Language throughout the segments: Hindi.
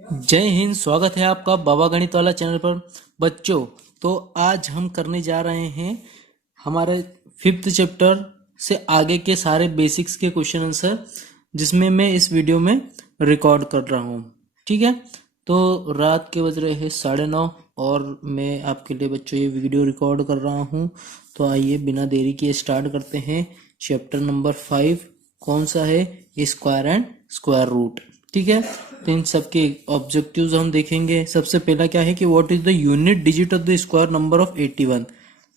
जय हिंद। स्वागत है आपका बाबा गणित वाला चैनल पर। बच्चों, तो आज हम करने जा रहे हैं हमारे 5th चैप्टर से आगे के सारे बेसिक्स के क्वेश्चन आंसर, जिसमें मैं इस वीडियो में रिकॉर्ड कर रहा हूँ। ठीक है, तो रात के बज रहे हैं 9:30 और मैं आपके लिए बच्चों ये वीडियो रिकॉर्ड कर रहा हूँ। तो आइए बिना देरी किए स्टार्ट करते हैं। चैप्टर नंबर 5 कौन सा है? Square and square root. ठीक है, तो इन सबके ऑब्जेक्टिव्स हम देखेंगे। सबसे पहला क्या है कि what is the unit digit of the square number of 81।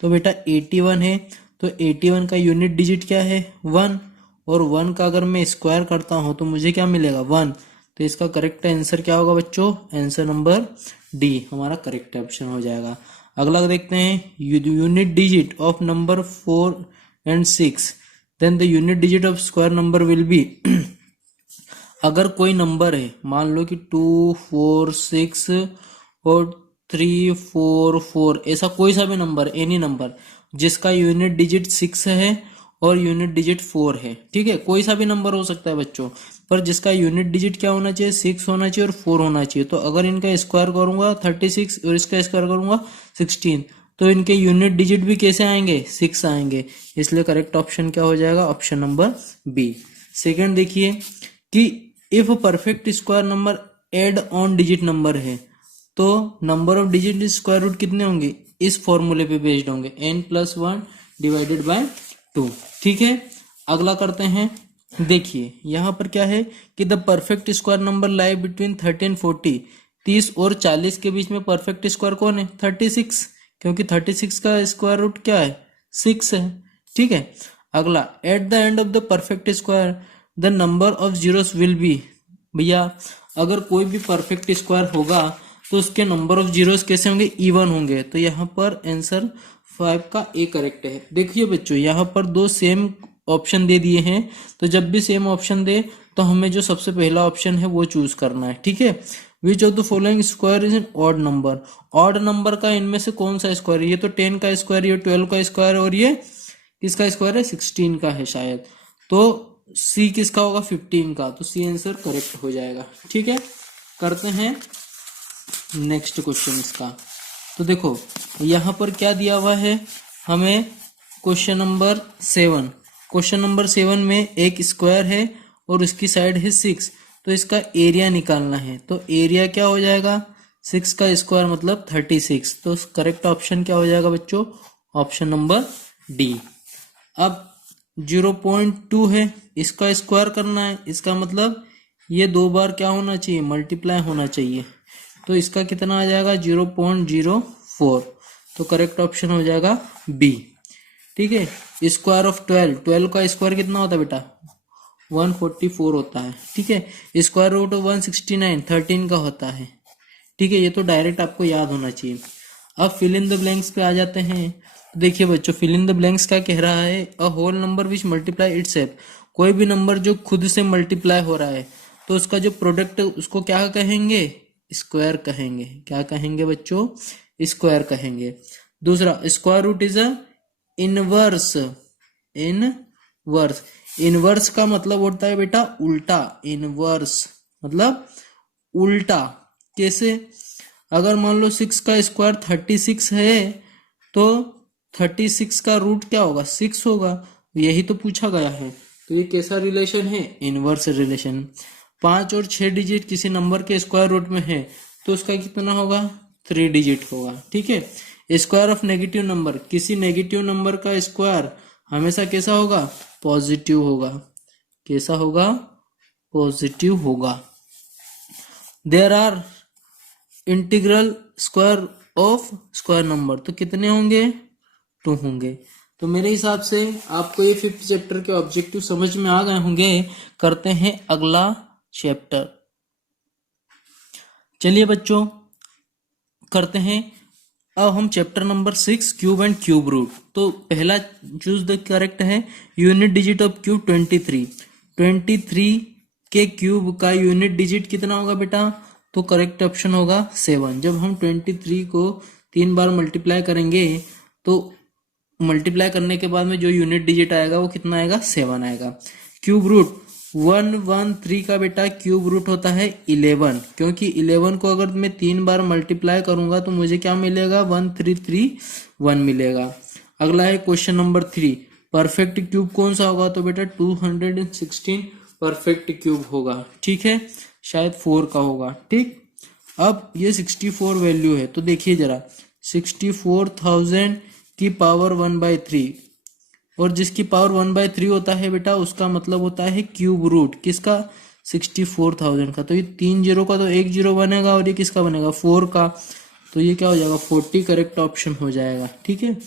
तो बेटा 81 है, तो 81 का यूनिट डिजिट क्या है? 1। और 1 का अगर मैं स्क्वायर करता हूं तो मुझे क्या मिलेगा? 1। तो इसका करेक्ट आंसर क्या होगा बच्चों? आंसर नंबर डी हमारा करेक्ट ऑप्शन हो जाएगा। अगला देखते हैं, unit digit of number 4 and 6, then the unit digit of square number will be अगर कोई नंबर है, मान लो कि 2, 4, 6 और 3, 4, 4, ऐसा कोई सा भी नंबर, एनी नंबर जिसका यूनिट डिजिट 6 है और यूनिट डिजिट 4 है। ठीक है, कोई सा भी नंबर हो सकता है बच्चों, पर जिसका यूनिट डिजिट क्या होना चाहिए? 6 होना चाहिए और 4 होना चाहिए। तो अगर इनका स्क्वायर करूंगा 36 और इसका स्क्वायर करूंगा 16, तो इनके यूनिट डिजिट भी कैसे आएंगे? 6 आएंगे। इसलिए करेक्ट ऑप्शन क्या हो जाएगा? Option number B. सेकंड देखिए कि if perfect square number add on digit number है, तो number of digit square root कितने होंगे? इस फॉर्मूले पे बेस्ड होंगे, n+1 डिवाइडेड बाय 2। ठीक है, अगला करते हैं। देखिए यहां पर क्या है कि the perfect square number lie between 30 and 40। 30 और 40 के बीच में परफेक्ट स्क्वायर कौन है? 36, क्योंकि 36 का स्क्वायर रूट क्या है? 6 है। ठीक है, अगला, at the end of the perfect square the number of zeros will be. भैया अगर कोई भी परफेक्ट स्क्वायर होगा तो उसके नंबर ऑफ जीरोस कैसे होंगे? इवन होंगे। तो यहाँ पर आंसर 5 का ए करेक्ट है। देखिए बच्चों, यहाँ पर दो सेम ऑप्शन दे दिए हैं, तो जब भी सेम ऑप्शन दे तो हमें जो सबसे पहला ऑप्शन है वो चूज करना है। ठीक है, which of the following square is an odd number. Odd number का इनमें से कौन सा स्क्वायर है? ये तो 10 का स्क्वायर, ये 12 का स्क्वायर, और ये किसका स्क्वायर है? 16 का है शायद। तो सी किसका होगा? 15 का। तो सी आंसर करेक्ट हो जाएगा। ठीक है, करते हैं नेक्स्ट क्वेश्चन इसका। तो देखो यहां पर क्या दिया हुआ है हमें, क्वेश्चन नंबर 7। क्वेश्चन नंबर 7 में एक स्क्वायर है और उसकी साइड है 6, तो इसका एरिया निकालना है। तो एरिया क्या हो जाएगा? 6 का स्क्वायर मतलब 36। तो करेक्ट ऑप्शन क्या हो जाएगा बच्चों? Option number D. अब 0.2 है, इसका स्क्वायर करना है, इसका मतलब ये दो बार क्या होना चाहिए? मल्टीप्लाई होना चाहिए। तो इसका कितना आ जाएगा? 0.04। तो करेक्ट ऑप्शन हो जाएगा बी। ठीक है, स्क्वायर ऑफ 12, 12 का स्क्वायर कितना होता है बेटा? 144 होता है। ठीक है, स्क्वायर रूट ऑफ 169 13 का होता है। ठीक है, ये तो डायरेक्ट आपको याद होना चाहिए। अब फिल इन द ब्लैंक्स पे आ जाते हैं। तो देखिए बच्चों, फिल इन द ब्लैंक्स क्या कह रहा है? A whole number which multiply itself. कोई भी नंबर जो खुद से मल्टीप्लाई हो रहा है तो उसका जो प्रोडक्ट है उसको क्या कहेंगे? स्क्वायर कहेंगे। क्या कहेंगे बच्चों? स्क्वायर कहेंगे। दूसरा, square root is a inverse. Inverse, inverse का मतलब होता है बेटा उल्टा। इनवर्स मतलब उल्टा। कैसे? अगर मान लो 6 का स्क्वायर 36 है, तो 36 का रूट क्या होगा? 6 होगा। यही तो पूछा गया है। तो ये कैसा रिलेशन है? Inverse relation. 5 और 6 डिजिट किसी नंबर के स्क्वायर रूट में है तो उसका कितना होगा? 3 डिजिट होगा। ठीक है, स्क्वायर ऑफ नेगेटिव नंबर, किसी नेगेटिव नंबर का स्क्वायर हमेशा कैसा होगा? पॉजिटिव होगा। कैसा होगा? पॉजिटिव होगा। There are integral square of square number, तो कितने होंगे? 2 होंगे। तो मेरे हिसाब से आपको ये 5th चैप्टर के ऑब्जेक्टिव समझ में आ गए होंगे। करते हैं अगला चैप्टर। चलिए बच्चों करते हैं। अब हम chapter number 6 cube and cube root. तो पहला चूज द करेक्ट है, यूनिट डिजिट ऑफ क्यूब 23। 23 के क्यूब का यूनिट डिजिट कितना होगा बेटा? तो करेक्ट ऑप्शन होगा 7। जब हम 23 को 3 बार मल्टीप्लाई करेंगे तो मल्टीप्लाई करने के बाद में जो यूनिट डिजिट आएगा वो कितना आएगा? 7 आएगा। क्यूब रूट, 113 का बेटा क्यूब रूट होता है 11, क्योंकि 11 को अगर मैं 3 बार मल्टीप्लाई करूंगा तो मुझे क्या मिलेगा 1331 मिलेगा। अगला है क्वेश्चन नंबर 3, परफेक्ट क्यूब कौन सा होगा, तो बेटा 216 परफेक्ट क्यूब होगा। ठीक है, शायद 4 का होगा। ठीक, अब ये 64 वैल्यू है, तो देखिए जरा 64,000 की पावर 1/3, और जिसकी पावर 1/3 होता है बेटा उसका मतलब होता है क्यूब रूट किसका, 64,000 का। तो ये 3 जीरो का तो 1 जीरो बनेगा, और ये किसका बनेगा 4 का, तो ये क्या हो जाएगा 40 करेक्ट ऑप्शन हो जाएगा। ठीक है,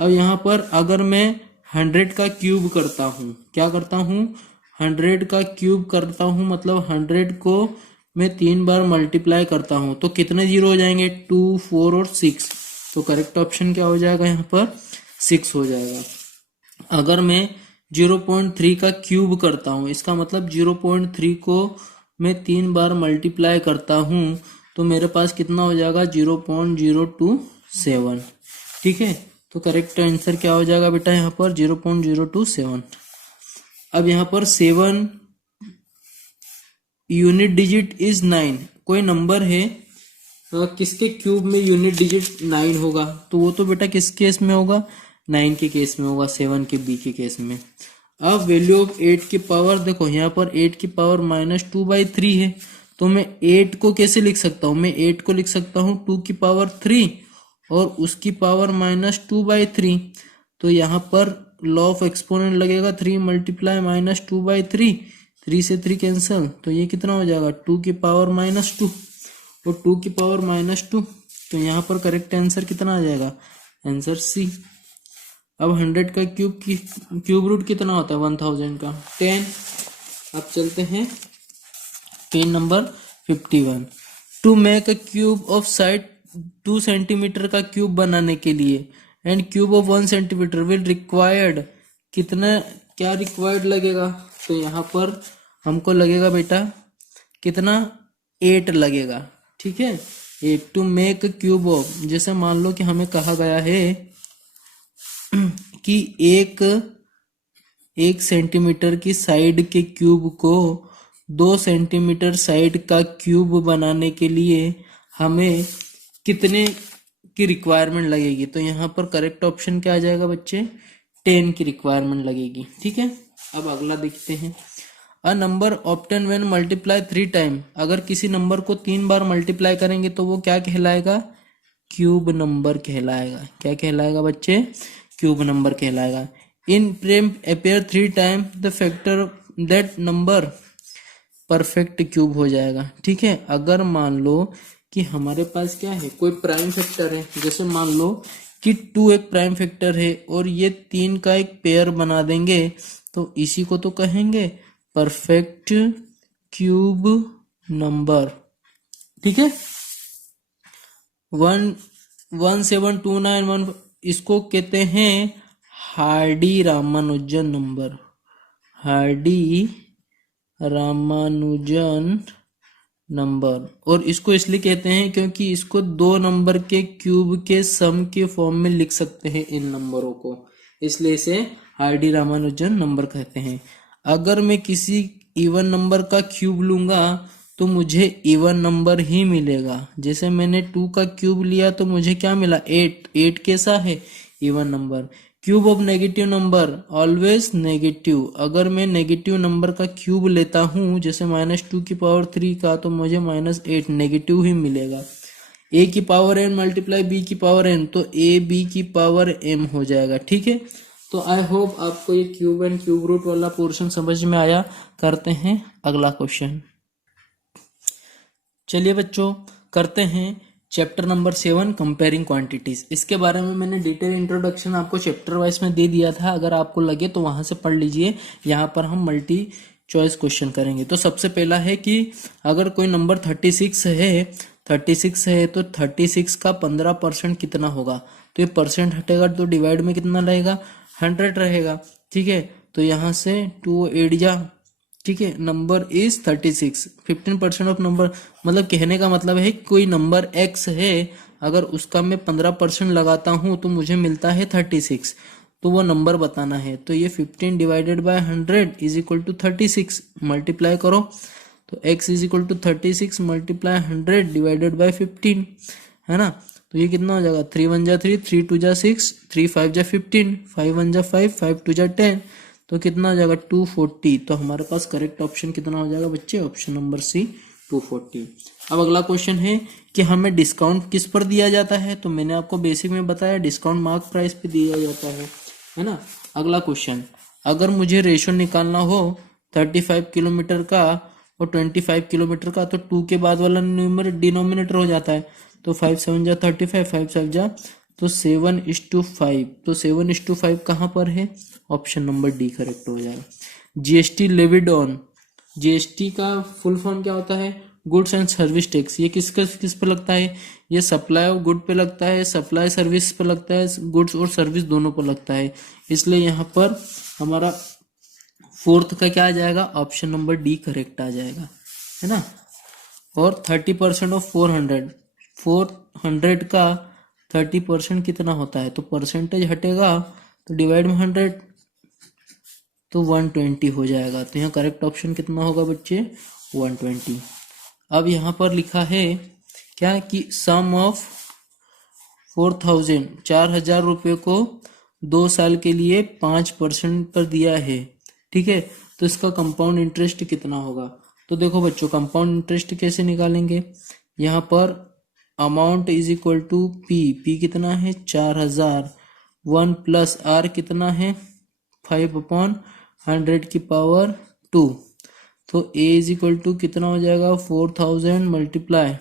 अब यहाँ पर अगर मैं 100 का क्यूब करता हूँ, क्या करता हूँ 100 का क्यूब करता हूँ, मतलब 100 को मैं 3 बार मल्टीप्लाई करता हूँ तो कितने जीरो हो जाएंगे 2, 4 और 6, तो करेक्ट ऑप्शन क्या हो जाएगा यहाँ पर 6 हो जाएगा। अगर मैं 0.3 का क्यूब करता हूँ, इसका मतलब 0.3 को मैं 3 बार मल्टीप्लाई करता हूँ तो मेरे पास कितना हो जाएगा 0.027। ठीक है, तो करेक्ट आंसर क्या हो जाएगा बेटा यहाँ पर 0.027। अब यहाँ पर 7 यूनिट डिजिट इज 9, कोई नंबर है किसके क्यूब में यूनिट डिजिट 9 होगा, तो वो तो बेटा किस केस में होगा 9 के केस में होगा, 7 के बी के केस में। अब वैल्यू ऑफ 8 की पावर, देखो यहाँ पर 8 की पावर -2/3 है, तो मैं 8 को कैसे लिख सकता हूँ, मैं 8 को लिख सकता हूँ 2 की पावर 3 और उसकी पावर -2/3, तो यहाँ पर लॉ ऑफ एक्सपोनेंट लगेगा 3 मल्टीप्लाई -2/3, 3 से 3 कैंसल, तो ये कितना हो जाएगा 2 की पावर -2 और 2 की पावर -2, तो यहाँ पर करेक्ट आंसर कितना आ जाएगा आंसर सी। अब 100 का क्यूब रूट कितना होता है 1000 का 10। अब चलते हैं पेन number 51, to make a cube of side 2 centimetre का क्यूब बनाने के लिए and cube of 1 centimetre will required, कितना क्या रिक्वायर्ड लगेगा, तो यहाँ पर हमको लगेगा बेटा कितना 8 लगेगा। ठीक है, 8 to make a cube of, जैसे मान लो कि हमें कहा गया है कि एक सेंटीमीटर की साइड के क्यूब को 2 सेंटीमीटर साइड का क्यूब बनाने के लिए हमें कितने की रिक्वायरमेंट लगेगी, तो यहाँ पर करेक्ट ऑप्शन क्या आ जाएगा बच्चे 10 की रिक्वायरमेंट लगेगी। ठीक है, अब अगला देखते हैं, a number obtain when multiply 3 time, अगर किसी नंबर को 3 बार मल्टीप्लाई करेंगे तो वो क्या कहलाएगा क्यूब नंबर कहलाएगा। क्या कहलाएगा बच्चे क्यूब नंबर कहलाएगा। In prime appear 3 time the factor that number perfect cube हो जाएगा। ठीक है, अगर मान लो कि हमारे पास क्या है कोई प्राइम फैक्टर है, जैसे मान लो कि 2 एक प्राइम फैक्टर है और ये 3 का एक पेयर बना देंगे तो इसी को तो कहेंगे परफेक्ट क्यूब नंबर। ठीक है, 11729 इसको कहते हैं Hardy Ramanujan number, Hardy Ramanujan number, और इसको इसलिए कहते हैं क्योंकि इसको 2 नंबर के क्यूब के सम के फॉर्म में लिख सकते हैं इन नंबरों को, इसलिए इसे हार्डी रामानुजन नंबर कहते हैं। अगर मैं किसी इवन नंबर का क्यूब लूंगा तो मुझे इवन नंबर ही मिलेगा, जैसे मैंने 2 का क्यूब लिया तो मुझे क्या मिला 8, 8 कैसा है even number. Cube of negative number always negative, अगर मैं नेगेटिव नंबर का क्यूब लेता हूँ जैसे -2 की पावर 3 का तो मुझे -8 नेगेटिव ही मिलेगा। a की पावर n मल्टीप्लाई b की पावर n, तो a b की पावर m हो जाएगा। ठीक है, तो आई होप आपको ये क्यूब एंड क्यूब रूट वाला पोर्शन समझ में आया। करते हैं अगला क्वेश्चन। चलिए बच्चों करते हैं चैप्टर नंबर 7 कंपेयरिंग क्वांटिटीज। इसके बारे में मैंने डिटेल इंट्रोडक्शन आपको चैप्टर वाइज में दे दिया था, अगर आपको लगे तो वहां से पढ़ लीजिए। यहाँ पर हम मल्टी चॉइस क्वेश्चन करेंगे। तो सबसे पहला है कि अगर कोई नंबर 36 है तो 36 का 15% कितना होगा, तो ये परसेंट हटेगा तो डिवाइड में कितना रहेगा 100 रहेगा। ठीक है, तो यहाँ से 2 8 जा, ठीक है, नंबर इज 36, 15% ऑफ नंबर, मतलब कहने का मतलब है कोई नंबर x है, अगर उसका मैं 15% लगाता हूं तो मुझे मिलता है 36, तो वो नंबर बताना है। तो ये 15 divided by 100 is equal to 36, multiply करो तो x is equal to 36 multiply 100 divided by 15, है ना। तो ये कितना हो जाएगा, 3 1 जा 3, 3 2 जा 6, 3 5 जा 15, 5 1 जा 5, 5 2 जा 10, तो कितना हो जाएगा 240। तो हमारे पास करेक्ट ऑप्शन कितना हो जाएगा बच्चे, ऑप्शन नंबर सी 240। अब अगला क्वेश्चन है कि हमें डिस्काउंट किस पर दिया जाता है। तो मैंने आपको बेसिक में बताया डिस्काउंट मार्क प्राइस पे दिया जाता है ना। अगला क्वेश्चन, अगर मुझे रेशो निकालना हो 35 किलोमीटर का और 25 किलोमीटर का, तो 2 के बाद वाला न्यूमरेटर डिनोमिनेटर हो जाता है। तो 5 7 जा 35, 5 7 जा तो 7:5। तो 7:5 कहाँ पर है, ऑप्शन नंबर डी करेक्ट हो जाएगा। जीएसटी लेविड ऑन, जीएसटी का फुल फॉर्म क्या होता है, गुड्स एंड सर्विस टैक्स। ये किस पे लगता है, ये सप्लाई ऑफ गुड पे लगता है, सप्लाई सर्विस पे लगता है, गुड्स और सर्विस दोनों पे लगता है। इसलिए यहाँ पर हमारा फोर्थ का क्या आ जाएगा, ऑप्शन नंबर डी करेक्ट आ जाएगा, है ना। और 30% ऑफ 400 का 30% कितना होता है, तो परसेंटेज हटेगा तो डिवाइड में 100 तो 120 हो जाएगा। तो यहाँ करेक्ट ऑप्शन कितना होगा बच्चे, 120। अब यहाँ पर लिखा है क्या कि सम ऑफ 4,000 रुपये को 2 साल के लिए 5% पर दिया है, ठीक है। तो इसका कंपाउंड इंटरेस्ट कितना होगा। तो देखो बच्चों, कंपाउंड इंटरेस्ट कैसे निकालेंगे, यहाँ पर amount is equal to P कितना है 4,000, 1 प्लस आर कितना है 5/100⁻²। तो ए इज इक्वल टू कितना हो जाएगा 4,000 मल्टीप्लाई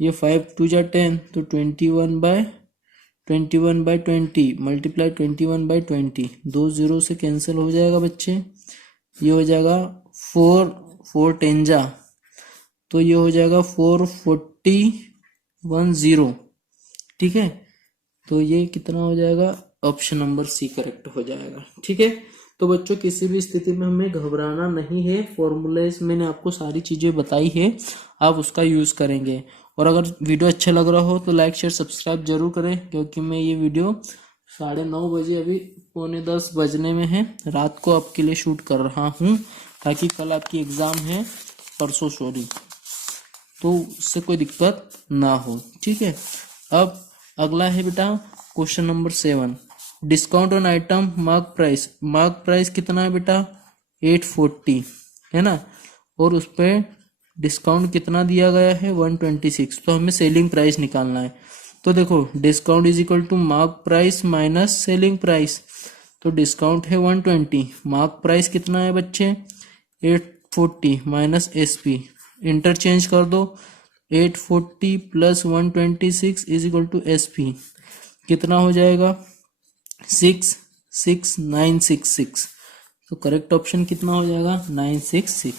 ये 5 2 जा 10 तो 21/20 मल्टीप्लाई 21/20, 2 0 से कैंसिल हो जाएगा बच्चे। ये हो जाएगा 4 10 जा तो ये हो जाएगा 44010, ठीक है। तो ये कितना हो जाएगा, ऑप्शन नंबर सी करेक्ट हो जाएगा, ठीक है। तो बच्चों किसी भी स्थिति में हमें घबराना नहीं है, फॉर्मूलेस मैंने आपको सारी चीजें बताई है, आप उसका यूज करेंगे। और अगर वीडियो अच्छा लग रहा हो तो लाइक शेयर सब्सक्राइब जरूर करें, क्योंकि मैं ये वीडियो 9:30 बजे, अभी 9:45 बजने में है, रात को आपके लिए शूट कर रहा हूँ, ताकि कल आपकी एग्जाम है, परसों सॉरी, तो उससे कोई दिक्कत ना हो, ठीक है। अब अगला है बेटा question number 7, discount on item mark price कितना है बेटा 840, है ना। और उस पर डिस्काउंट कितना दिया गया है 126। तो हमें सेलिंग प्राइस निकालना है। तो देखो discount is equal to mark price minus selling price. तो डिस्काउंट है 120, मार्क प्राइस कितना है बच्चे 840 माइनस एसपी, इंटरचेंज कर दो 840 plus 126 is equal to SP, कितना हो जाएगा 66966। तो करेक्ट ऑप्शन कितना हो जाएगा 966।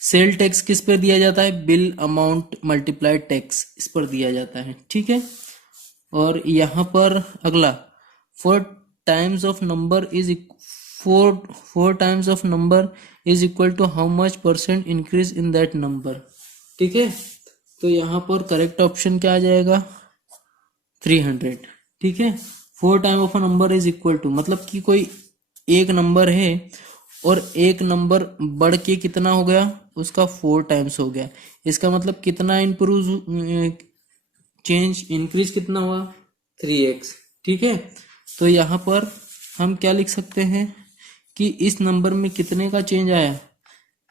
सेल टैक्स किस पर दिया जाता है, बिल अमाउंट मल्टीप्लाइड टैक्स, इस पर दिया जाता है, ठीक है। और यहाँ पर अगला 4 times of number is equal to how much percent increase in that number, ठीक है। तो यहाँ पर करेक्ट ऑप्शन क्या आ जाएगा 300, ठीक है। 4 time of a number is equal to, मतलब कि कोई एक नंबर है और एक नंबर बढ़ के कितना हो गया, उसका 4 टाइम्स हो गया, इसका मतलब कितना इंक्रीज कितना हुआ 3x, ठीक है। तो यहाँ पर हम क्या लिख सकते हैं कि इस नंबर में कितने का चेंज आया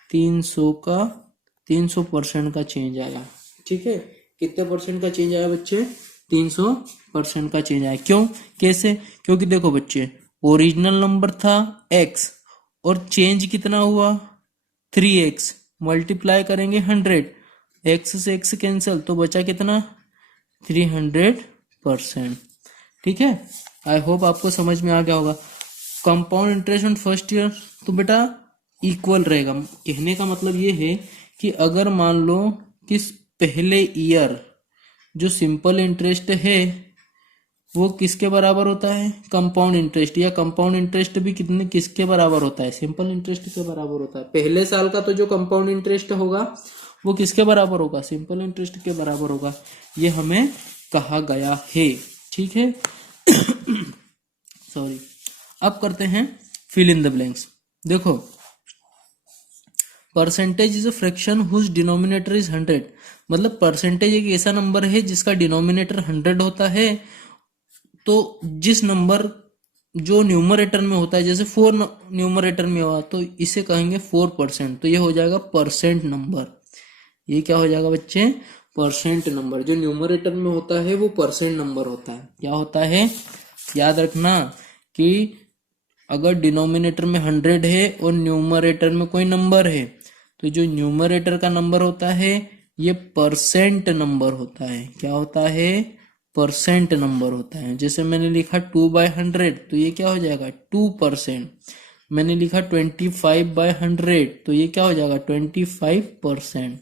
300% का चेंज आया, ठीक है। कितने परसेंट का चेंज आया बच्चे 300% का चेंज आया। क्यों, कैसे, क्योंकि देखो बच्चे ओरिजिनल नंबर था x और चेंज कितना हुआ 3x, मल्टीप्लाई करेंगे 100, x से x कैंसिल तो बचा कितना 300%, ठीक है। आई होप आपको समझ में आ गया होगा। Compound interest on first year तो बेटा इक्वल रहेगा, कहने का मतलब ये है कि अगर मान लो कि पहले ईयर जो सिंपल इंटरेस्ट है वो किसके बराबर होता है कंपाउंड इंटरेस्ट, या कंपाउंड इंटरेस्ट भी किसके बराबर होता है सिंपल इंटरेस्ट के बराबर होता है। पहले साल का तो जो कंपाउंड इंटरेस्ट होगा वो किसके बराबर होगा सिंपल इंटरेस्ट के बराबर होगा, ये हमें कहा गया है, ठीक है। सॉरी। अब करते हैं फिल इन द ब्लैंक्स। देखो, percentage is a fraction whose denominator is 100। मतलब परसेंटेज एक ऐसा नंबर है जिसका डिनोमिनेटर 100 होता है। तो जिस नंबर जो न्यूमरेटर में होता है, जैसे 4 न्यूमरेटर में हुआ तो इसे कहेंगे 4%। तो ये हो जाएगा परसेंट नंबर। ये क्या हो जाएगा बच्चे? Percent number. जो न्यूमरेटर में होता है वो परसेंट नंबर होता है। क्या होता है? याद रखना कि अगर डिनोमिनेटर में 100 है और न्यूमरेटर में कोई नंबर है, तो जो न्यूमरेटर का नंबर होता है ये परसेंट नंबर होता है। क्या होता है? परसेंट नंबर होता है। जैसे मैंने लिखा 2/100, तो ये क्या हो जाएगा? 2%। मैंने लिखा 25/100, तो ये क्या हो जाएगा? 25%।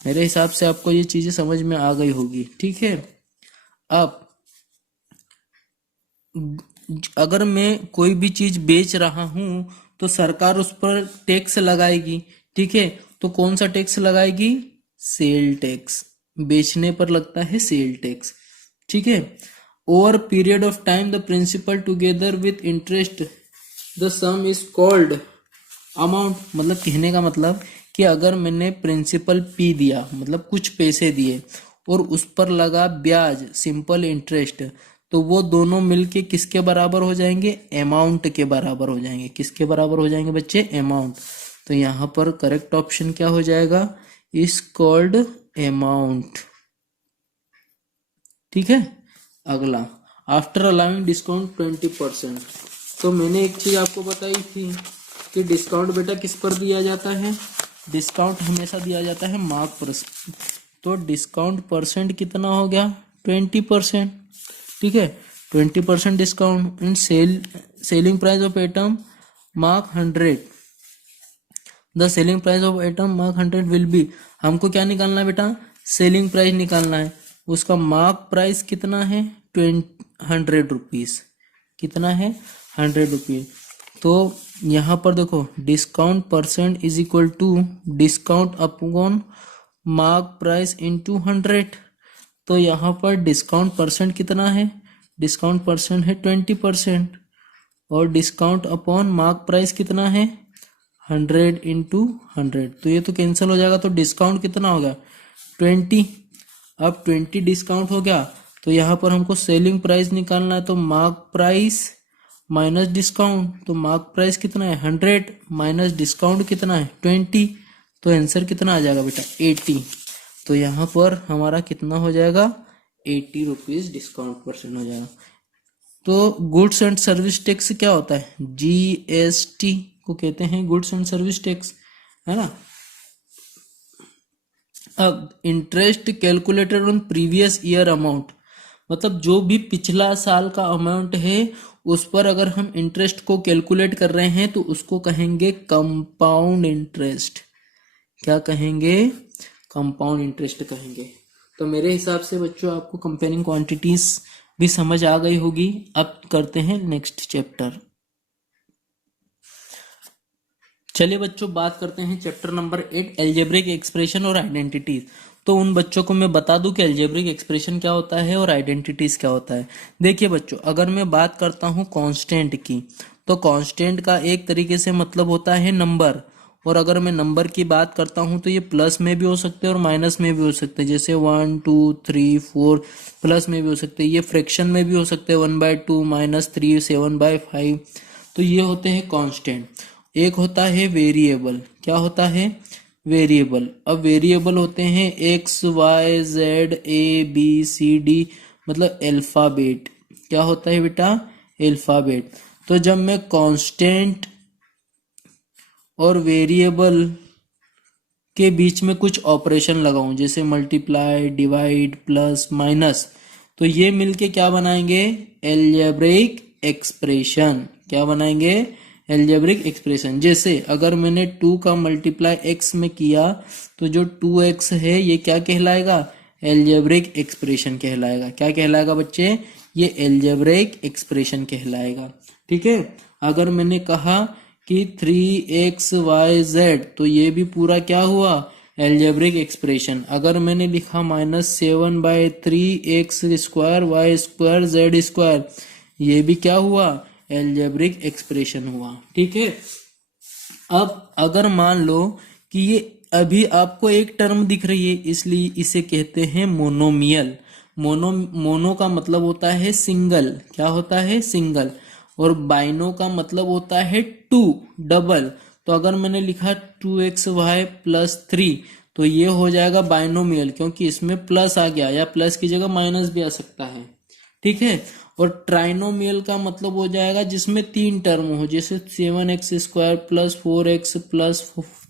मेरे हिसाब से आपको ये चीजें समझ में आ गई होगी। ठीक है। अब अगर मैं कोई भी चीज बेच रहा हूं तो सरकार उस पर टैक्स लगाएगी। ठीक है, तो कौन सा टैक्स लगाएगी? Sale tax. बेचने पर लगता है सेल टैक्स। ठीक है। Over period of time the principal together with interest the sum is called amount. मतलब कहने का मतलब कि अगर मैंने प्रिंसिपल पी दिया, मतलब कुछ पैसे दिए, और उस पर लगा ब्याज, सिंपल इंटरेस्ट, तो वो दोनों मिलके किसके बराबर हो जाएंगे? अमाउंट के बराबर हो जाएंगे। किसके बराबर हो जाएंगे बच्चे? अमाउंट। तो यहाँ पर करेक्ट ऑप्शन क्या हो जाएगा? Is called amount. ठीक है। अगला, आफ्टर अलाउइंग डिस्काउंट 20%। तो मैंने एक चीज आपको बताई थी कि डिस्काउंट बेटा किस पर दिया जाता है? डिस्काउंट हमेशा दिया जाता है मार्क पर। तो डिस्काउंट परसेंट कितना हो गया? 20%। ठीक है, 20% discount in selling price of item mark 100। The selling price of item mark 100 will be. हमको क्या निकालना है बेटा? सेलिंग प्राइस निकालना है। उसका मार्क प्राइस कितना है? 100 रुपीज। कितना है? 100 रुपीज। तो यहाँ पर देखो, discount percent is equal to discount upon mark price into 100। तो यहाँ पर डिस्काउंट परसेंट कितना है? डिस्काउंट परसेंट है 20%, और डिस्काउंट अपॉन मार्क प्राइस कितना है? 100 इंटू 100। तो ये तो कैंसिल हो जाएगा। तो डिस्काउंट कितना हो गया? 20। अब 20 डिस्काउंट हो गया, तो यहाँ पर हमको सेलिंग प्राइस निकालना है। तो मार्क प्राइस माइनस डिस्काउंट। तो मार्क प्राइस कितना है? 100 माइनस डिस्काउंट कितना है? 20। तो आंसर कितना आ जाएगा बेटा? 80। तो यहाँ पर हमारा कितना हो जाएगा? 80 रुपीज डिस्काउंट परसेंट हो जाएगा। तो गुड्स एंड सर्विस टैक्स क्या होता है? जीएसटी को कहते हैं गुड्स एंड सर्विस टैक्स, है ना। अब interest calculated on previous year amount. मतलब जो भी पिछला साल का अमाउंट है उस पर अगर हम इंटरेस्ट को कैलकुलेट कर रहे हैं तो उसको कहेंगे कंपाउंड इंटरेस्ट। क्या कहेंगे? कंपाउंड इंटरेस्ट कहेंगे। तो मेरे हिसाब से बच्चों आपको कंपेयरिंग क्वांटिटीज भी समझ आ गई होगी। अब करते हैं नेक्स्ट चैप्टर। चलिए बच्चों, बात करते हैं चैप्टर नंबर 8, एल्जेब्रिक एक्सप्रेशन और आइडेंटिटीज। तो उन बच्चों को मैं बता दूं कि एल्जेब्रिक एक्सप्रेशन क्या होता है और आइडेंटिटीज क्या होता है। देखिए बच्चों, अगर मैं बात करता हूं कांस्टेंट की, तो कांस्टेंट का एक तरीके से मतलब होता है नंबर। और अगर मैं नंबर की बात करता हूं तो ये प्लस में भी हो सकते हैं और माइनस में भी हो सकते हैं। जैसे 1 2 3 4 प्लस में भी हो सकते हैं। ये फ्रैक्शन में भी हो सकते हैं, 1/2 -3 7/5। तो ये होते हैं कांस्टेंट। एक होता है वेरिएबल। क्या होता है? वेरिएबल। अब वेरिएबल होते हैं x y z a b c d, मतलब अल्फाबेट। क्या होता है बेटा? अल्फाबेट। तो जब मैं कांस्टेंट और वेरिएबल के बीच में कुछ ऑपरेशन लगाऊं, जैसे मल्टीप्लाई, डिवाइड, प्लस, माइनस, तो ये मिलके क्या बनाएंगे? Algebraic expression. क्या बनाएंगे? Algebraic expression. जैसे अगर मैंने 2 का मल्टीप्लाई x में किया तो जो 2x है ये क्या कहलाएगा? एल्जेब्रिक एक्सप्रेशन कहलाएगा। क्या कहलाएगा बच्चे? ये एल्जेब्रिक एक्सप्रेशन कहलाएगा। ठीक है। अगर मैंने कहा कि 3xyz, तो ये भी पूरा क्या हुआ? Algebraic expression. अगर मैंने लिखा -7/3 x² y² z², ये भी क्या हुआ? एल्जेब्रिक एक्सप्रेशन हुआ। ठीक है, अब अगर मान लो कि ये अभी आपको एक टर्म दिख रही है, इसलिए इसे कहते हैं मोनोमियल। मोनो का मतलब होता है सिंगल, क्या होता है, सिंगल। और बाइनो का मतलब होता है टू, डबल। तो अगर मैंने लिखा 2xy प्लस 3 तो ये हो जाएगा बाइनोमियल, क्योंकि इसमें प्लस आ गया, या प्लस की जगह माइनस भी आ सकता है। ठीक है, और ट्राइनोमियल का मतलब हो जाएगा जिसमें 3 टर्म हो, जैसे 7x² प्लस 4x प्लस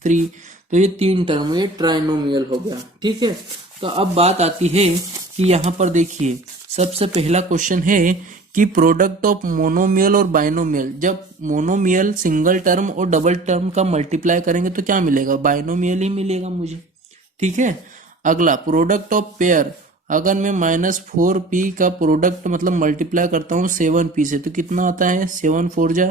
3, तो ये 3 टर्म, ये ट्राइनोमियल हो गया। ठीक है, तो अब बात आती है कि यहाँ पर देखिए सबसे पहला क्वेश्चन है कि प्रोडक्ट ऑफ मोनोमियल और बाइनोमियल, जब मोनोमियल सिंगल टर्म और डबल टर्म का मल्टीप्लाई करेंगे तो क्या मिलेगा, बाइनोमियल ही मिलेगा मुझे। ठीक है, अगला प्रोडक्ट ऑफ पेयर, अगर मैं -4p का प्रोडक्ट मतलब मल्टीप्लाई करता हूँ 7p से तो कितना आता है, 7 4 जा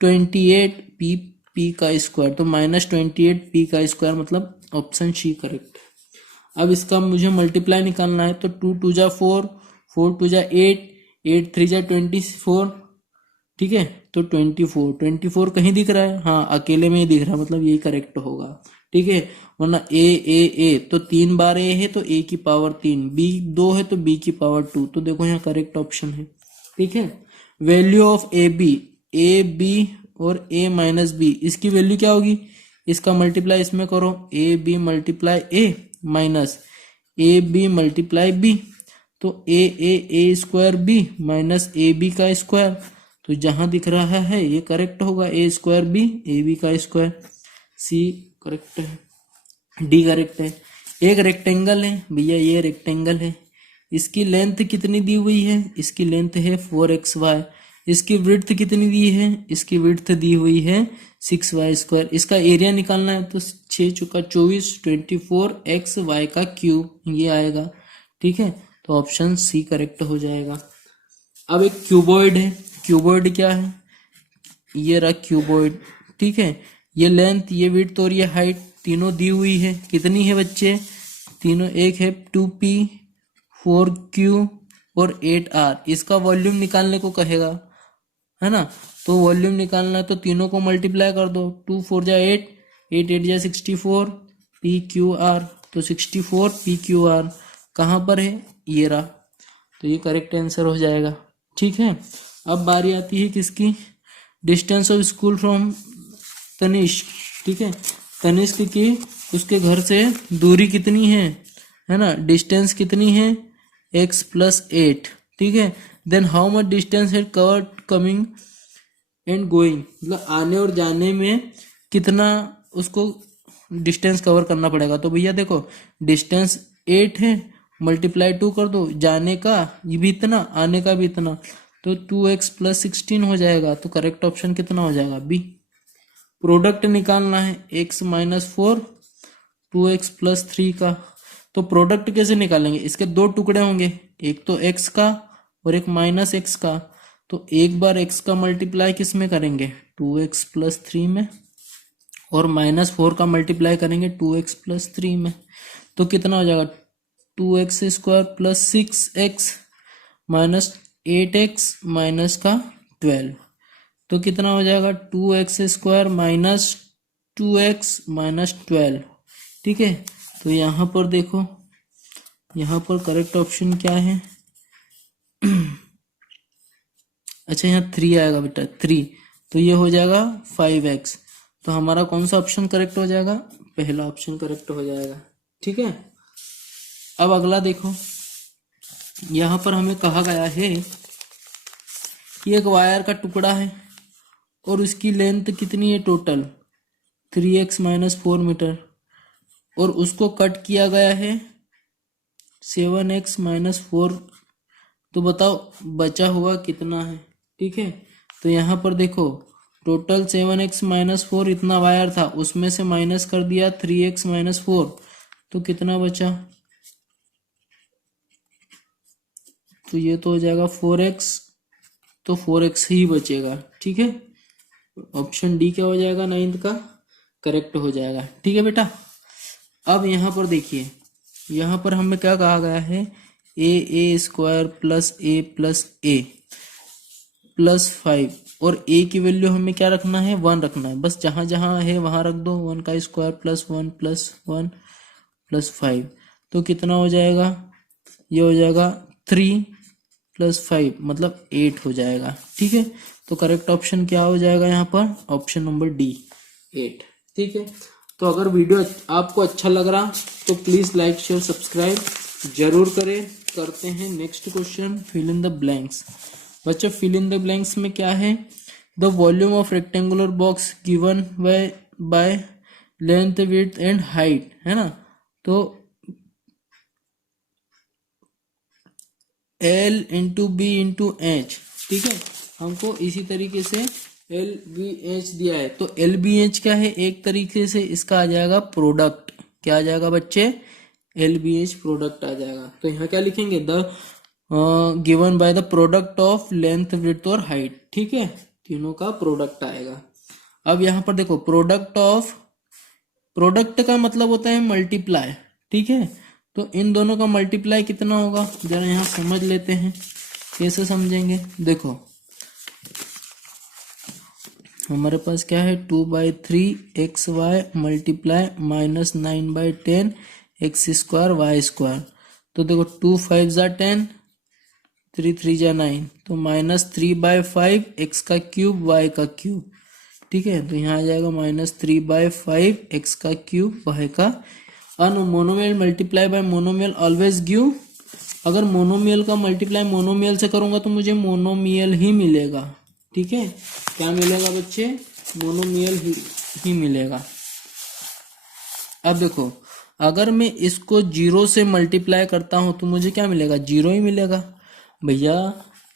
28p, p का स्क्वायर, तो -28p का स्क्वायर, मतलब ऑप्शन सी करेक्ट। अब इसका मुझे मल्टीप्लाई निकालना है, तो 2 2 जा 4, 4 2 जा 8, 8 3 जा 24। ठीक है, तो 24 कहीं दिख रहा है, हाँ अकेले में ही दिख रहा है, मतलब यही करेक्ट होगा। ठीक है, वरना ए तो 3 बार ए है तो ए की पावर 3, बी 2 है तो बी की पावर 2, तो देखो यहाँ करेक्ट ऑप्शन है। ठीक है, वैल्यू ऑफ ए बी और ए माइनस बी, इसकी वैल्यू क्या होगी, इसका मल्टीप्लाई इसमें करो, A B multiply A minus A B multiply B, तो A square B minus A B का स्क्वायर, तो जहां दिख रहा है ये करेक्ट होगा, A square B A B का स्क्वायर, सी करेक्ट है, डी करेक्ट है। एक रेक्टेंगल है भैया, ये रेक्टेंगल है, इसकी लेंथ कितनी दी हुई है, इसकी लेंथ है 4xy, इसकी विड्थ कितनी दी है, इसकी विड्थ दी हुई है 6y², इसका एरिया निकालना है तो 6 चौका 24, 24xy का क्यूब ये आएगा। ठीक है, तो ऑप्शन सी करेक्ट हो जाएगा। अब एक क्यूबॉइड है, क्यूबॉइड क्या है, ये रहा क्यूबॉइड। ठीक है, ये लेंथ, ये विड्थ और ये हाइट तीनों दी हुई है, कितनी है बच्चे, तीनों, एक है 2p 4q और 8r, इसका वॉल्यूम निकालने को कहेगा, है ना, तो वॉल्यूम निकालना है तो तीनों को मल्टीप्लाई कर दो, 2 4 जा 8, 8 8 जा 64 pqr, तो 64 pqr कहाँ पर है, ये रहा, तो ये करेक्ट आंसर हो जाएगा। ठीक है, अब बारी आती है किसकी, distance of school from Tanishq. ठीक है, तनिष्क की उसके घर से दूरी कितनी है ना, डिस्टेंस कितनी है, x + 8। ठीक है, देन हाउ मच डिस्टेंस है कवर्ड कमिंग एंड गोइंग, मतलब आने और जाने में कितना उसको डिस्टेंस कवर करना पड़ेगा। तो भैया देखो डिस्टेंस 8 है, मल्टीप्लाई 2 कर दो, जाने का ये भी इतना, आने का भी इतना, तो 2x + 16 हो जाएगा, तो करेक्ट ऑप्शन कितना हो जाएगा, बी। प्रोडक्ट निकालना है x - 4 2x + 3 का, तो प्रोडक्ट कैसे निकालेंगे, इसके दो टुकड़े होंगे, एक तो x का और एक -x का, तो एक बार x का मल्टीप्लाई किस में करेंगे, 2x + 3 में, और -4 का मल्टीप्लाई करेंगे 2x + 3 में, तो कितना हो जाएगा, 2x² + 6x minus 8x minus का 12, तो कितना हो जाएगा 2x² - 2x - 12। ठीक है, तो यहाँ पर देखो, यहाँ पर करेक्ट ऑप्शन क्या है, अच्छा यहाँ 3 आएगा बेटा, 3, तो ये हो जाएगा 5x, तो हमारा कौन सा ऑप्शन करेक्ट हो जाएगा, पहला ऑप्शन करेक्ट हो जाएगा। ठीक है, अब अगला देखो, यहाँ पर हमें कहा गया है कि एक वायर का टुकड़ा है और उसकी लेंथ कितनी है टोटल, 3x - 4 मीटर, और उसको कट किया गया है 7x - 4, तो बताओ बचा हुआ कितना है। ठीक है, तो यहाँ पर देखो टोटल 7x - 4 इतना वायर था, उसमें से माइनस कर दिया 3x - 4, तो कितना बचा, तो ये तो हो जाएगा 4x, तो 4x ही बचेगा। ठीक है, ऑप्शन डी क्या हो जाएगा, 9th का करेक्ट हो जाएगा। ठीक है बेटा, अब यहाँ पर देखिए, यहाँ पर हमें क्या कहा गया है, a² + a + a, प्लस 5 और ए की वैल्यू हमें क्या रखना है, 1 रखना है, बस जहां जहां है वहां रख दो। 1 का स्क्वायर प्लस 1 प्लस 1 प्लस 5, तो कितना हो जाएगा, ये हो जाएगा 3 प्लस 5 मतलब 8 हो जाएगा। ठीक है, तो करेक्ट ऑप्शन क्या हो जाएगा यहाँ पर, ऑप्शन नंबर डी 8। ठीक है, तो अगर वीडियो आपको अच्छा लग रहा तो प्लीज लाइक शेयर सब्सक्राइब जरूर करें। करते हैं next question, fill in the blanks. बच्चों फिल इन द ब्लैंक्स में क्या है, the volume of rectangular box given by length width and height, है ना। तो L into b into h, ठीक है, हमको इसी तरीके से एल बी एच दिया है। तो एल बी एच क्या है, एक तरीके से इसका आ जाएगा प्रोडक्ट। क्या आ जाएगा बच्चे, एल बी एच प्रोडक्ट आ जाएगा। तो यहाँ क्या लिखेंगे, the given by the product of length width और हाइट। ठीक है, तीनों का प्रोडक्ट आएगा। अब यहाँ पर देखो प्रोडक्ट ऑफ, प्रोडक्ट का मतलब होता है मल्टीप्लाई। ठीक है, तो इन दोनों का मल्टीप्लाई कितना होगा, जरा यहाँ समझ लेते हैं, कैसे समझेंगे। देखो हमारे पास क्या है, 2/3 x y multiply -9/10 x square y square. तो देखो 2 5 जा 10, 3 3 जा 9, तो -3/5 एक्स का क्यूब वाई का क्यूब। ठीक है, तो यहाँ आ जाएगा -3/5 एक्स का क्यूब वाई का। An monomial multiply by monomial always give, अगर मोनोमियल का मल्टीप्लाई मोनोमियल से करूंगा तो मुझे मोनोमियल ही मिलेगा। ठीक है, क्या मिलेगा बच्चे, मोनोमियल ही मिलेगा। अब देखो अगर मैं इसको 0 से मल्टीप्लाई करता हूं तो मुझे क्या मिलेगा, 0 ही मिलेगा। भैया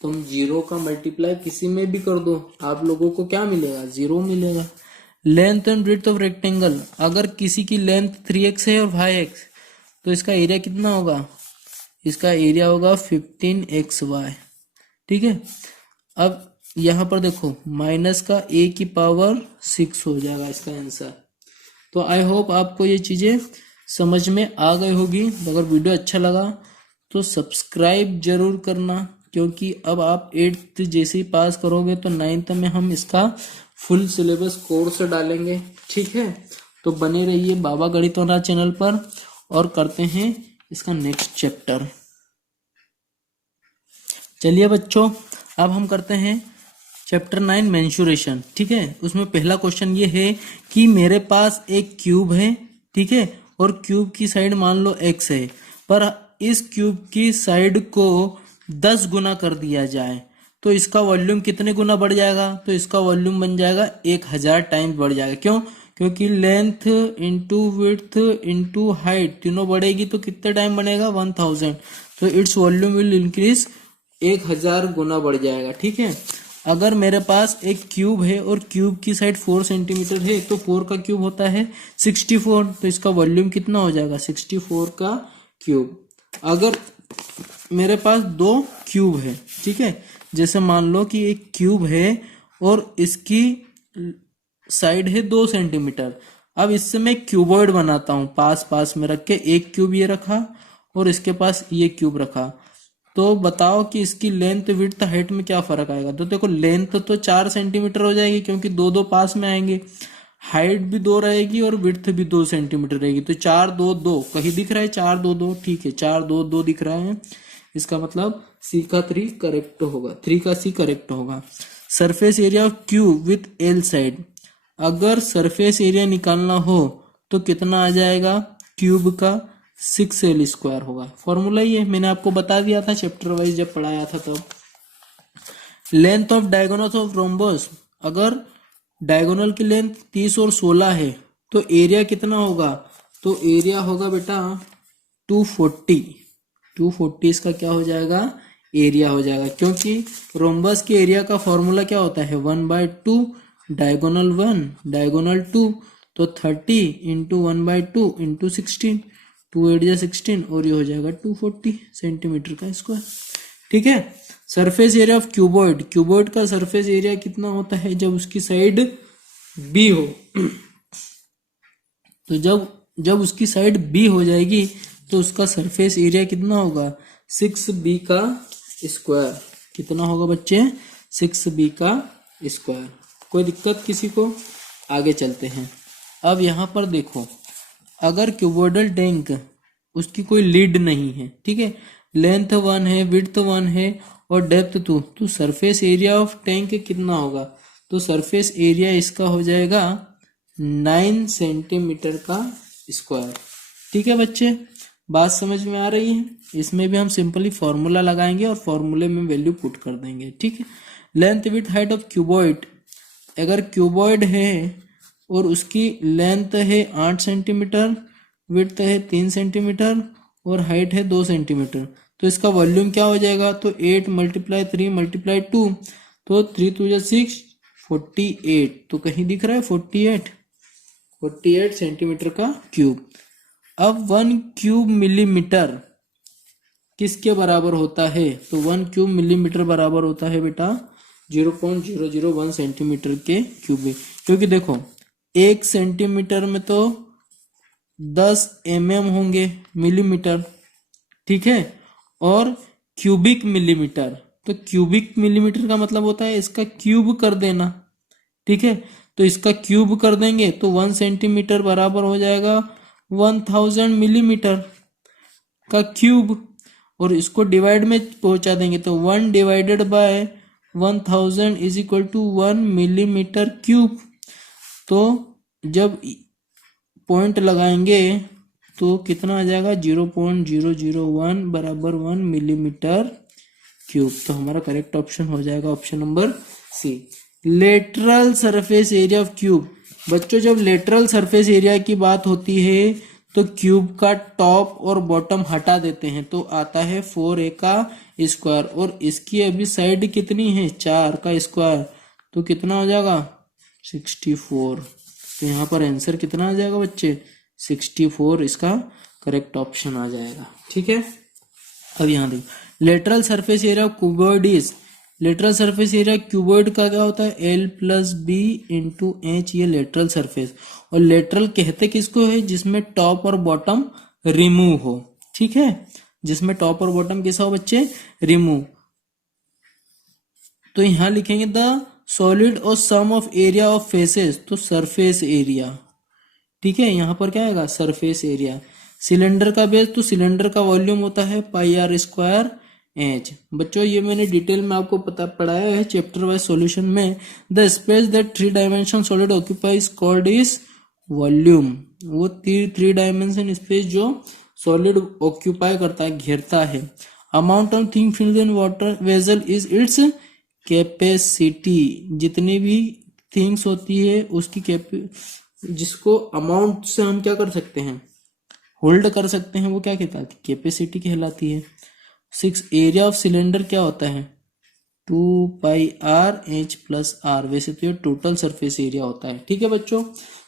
तुम 0 का मल्टीप्लाई किसी में भी कर दो, आप लोगों को क्या मिलेगा, 0 मिलेगा। Length and breadth of rectangle, अगर किसी की लेंथ 3x है और 5x, तो इसका एरिया कितना होगा, इसका एरिया होगा 15xy। ठीक है, अब यहाँ पर देखो माइनस का a की पावर 6 हो जाएगा इसका आंसर। तो आई होप आपको ये चीजें समझ में आ गई होगी। अगर वीडियो अच्छा लगा तो सब्सक्राइब जरूर करना, क्योंकि अब आप 8th जैसे ही पास करोगे तो 9th में हम इसका फुल सिलेबस कोर्स डालेंगे। ठीक है, तो बने रहिए बाबा गणितों चैनल पर और करते हैं इसका नेक्स्ट चैप्टर। चलिए बच्चों, अब हम करते हैं चैप्टर 9 मेंसुरेशन। ठीक है, उसमें पहला क्वेश्चन ये है कि मेरे पास एक क्यूब है, ठीक है, और क्यूब की साइड मान लो x है, पर इस क्यूब की साइड को 10 गुना कर दिया जाए तो इसका वॉल्यूम कितने गुना बढ़ जाएगा, तो इसका वॉल्यूम बन जाएगा 1000 टाइम्स बढ़ जाएगा। क्यों, क्योंकि length into width into height तीनों बढ़ेगी तो कितने टाइम बनेगा, 1000, तो इट्स वॉल्यूम विल इंक्रीज 1000 गुना बढ़ जाएगा। ठीक है, अगर मेरे पास एक क्यूब है और क्यूब की साइड 4 सेंटीमीटर है तो 4 का क्यूब होता है 64, तो इसका वॉल्यूम कितना हो जाएगा, 64 का क्यूब। अगर मेरे पास 2 क्यूब है, ठीक है, जैसे मान लो कि एक क्यूब है और इसकी साइड है 2 सेंटीमीटर। अब इससे मैं क्यूबॉइड बनाता हूं, पास पास में रख के एक क्यूब ये रखा और इसके पास ये क्यूब रखा, तो बताओ कि इसकी लेंथ विड्थ हाइट में क्या फर्क आएगा। तो देखो लेंथ तो 4 सेंटीमीटर हो जाएगी क्योंकि दो दो पास में आएंगे, हाइट भी 2 रहेगी और विड्थ भी 2 सेंटीमीटर रहेगी। तो 4 2 2 कहीं दिख रहा है, 4 2 2, ठीक है, 4 2 2 दिख रहा है, इसका मतलब सी का 3 करेक्ट होगा, 3 का सी करेक्ट होगा। Surface area of cube with L side, अगर सरफेस एरिया निकालना हो तो कितना आ जाएगा, क्यूब का 6l स्क्वायर होगा। फॉर्मूला ये मैंने आपको बता दिया था चैप्टर वाइज जब पढ़ाया था तब। Length of diagonals of rhombus, अगर डायगोनल की लेंथ 30 और 16 है तो एरिया कितना होगा, तो एरिया होगा बेटा 240 इसका क्या हो जाएगा, एरिया हो जाएगा, क्योंकि रोम्बस के एरिया का फॉर्मूला क्या होता है 1/2 डायगोनल 1 डायगोनल 2, तो 30 इंटू 1/2 इंटू 16, 2 8 जा 16 और ये हो जाएगा 240 सेंटीमीटर का स्क्वायर। ठीक है, surface area of cuboid, cuboid का सरफेस एरिया कितना होता है जब उसकी साइड बी हो, तो जब उसकी साइड बी हो जाएगी तो उसका सरफेस एरिया कितना होगा, 6b का स्क्वायर। कितना होगा बच्चे, 6b का स्क्वायर। कोई दिक्कत किसी को? आगे चलते हैं। अब यहाँ पर देखो, अगर क्यूबॉइडल टैंक उसकी कोई लीड नहीं है, ठीक है, लेंथ 1 है, विड्थ 1 है और डेप्थ 2, तो सरफेस एरिया ऑफ टैंक कितना होगा? तो सरफेस एरिया इसका हो जाएगा 9 सेंटीमीटर का स्क्वायर। ठीक है बच्चे, बात समझ में आ रही है? इसमें भी हम सिंपली फॉर्मूला लगाएंगे और फॉर्मूले में वैल्यू पुट कर देंगे। ठीक है, length width height of cuboid, अगर क्यूबॉइड है और उसकी लेंथ है 8 सेंटीमीटर, विड्थ है 3 सेंटीमीटर और हाइट है 2 सेंटीमीटर, तो इसका वॉल्यूम क्या हो जाएगा? तो 8 × 3 × 2, तो 3 2 जा 6, 48। तो कहीं दिख रहा है 48 सेंटीमीटर का क्यूब। अब 1 क्यूब मिलीमीटर किसके बराबर होता है? तो 1 क्यूब मिलीमीटर बराबर होता है बेटा 0.001 सेंटीमीटर के क्यूबिक। क्योंकि देखो 1 सेंटीमीटर में तो 10 mm होंगे मिलीमीटर, ठीक है, और क्यूबिक मिलीमीटर, तो क्यूबिक मिलीमीटर का मतलब होता है इसका क्यूब कर देना। ठीक है, तो इसका क्यूब कर देंगे तो 1 सेंटीमीटर बराबर हो जाएगा 1000 मिलीमीटर का क्यूब, और इसको डिवाइड में पहुंचा देंगे तो 1 divided by 1000 is equal to 1 millimetre cube. तो जब पॉइंट लगाएंगे तो कितना आ जाएगा? 0.001 बराबर 1 मिलीमीटर क्यूब। तो हमारा करेक्ट ऑप्शन हो जाएगा option number c, lateral surface area of cube. बच्चों, जब लेटरल सरफेस एरिया की बात होती है तो क्यूब का टॉप और बॉटम हटा देते हैं तो आता है 4a का स्क्वायर, और इसकी अभी साइड कितनी है? 4 का स्क्वायर, तो कितना हो जाएगा? 64। तो यहाँ पर आंसर कितना आ जाएगा बच्चे? 64 इसका करेक्ट ऑप्शन आ जाएगा। ठीक है, अब यहाँ देखो lateral surface area cuboid is, lateral surface area cuboid का क्या होता है? L+B × H, ये लेटरल सरफेस। और लेटरल कहते किसको है? जिसमें टॉप और बॉटम रिमूव हो। ठीक है, जिसमें टॉप और बॉटम कैसा हो बच्चे? रिमूव। तो यहां लिखेंगे द सॉलिड और सम ऑफ एरिया ऑफ फेसेस, तो सरफेस एरिया। ठीक है, यहां पर क्या आएगा? Surface area. सिलेंडर का बेस, तो सिलेंडर का वॉल्यूम होता है πr² H। बच्चों, ये मैंने डिटेल में आपको पढ़ाया है चैप्टर वाइज सॉल्यूशन में। The space that 3 dimension solid occupies called is volume. वो 3 डायमेंशन स्पेस जो सॉलिड ऑक्यूपाई करता है, घेरता है। Amount of thing filled in water vessel is its capacity. जितनी भी थिंग्स होती है उसकी जिसको अमाउंट से हम क्या कर सकते हैं? होल्ड कर सकते हैं, वो क्या कहलाती है? कैपेसिटी कहलाती है। 6 एरिया ऑफ सिलेंडर क्या होता है? 2πr/h+r। वैसे तो ये टोटल सरफेस एरिया होता है। ठीक है बच्चों,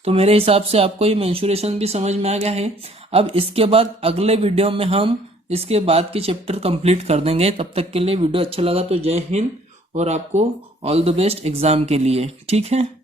तो मेरे हिसाब से आपको ये मेंसुरेशन भी समझ में आ गया है। अब इसके बाद अगले वीडियो में हम इसके बाद के चैप्टर कंप्लीट कर देंगे। तब तक के लिए वीडियो अच्छा लगा तो जय हिंद, और आपको ऑल द बेस्ट एग्जाम के लिए। ठीक है।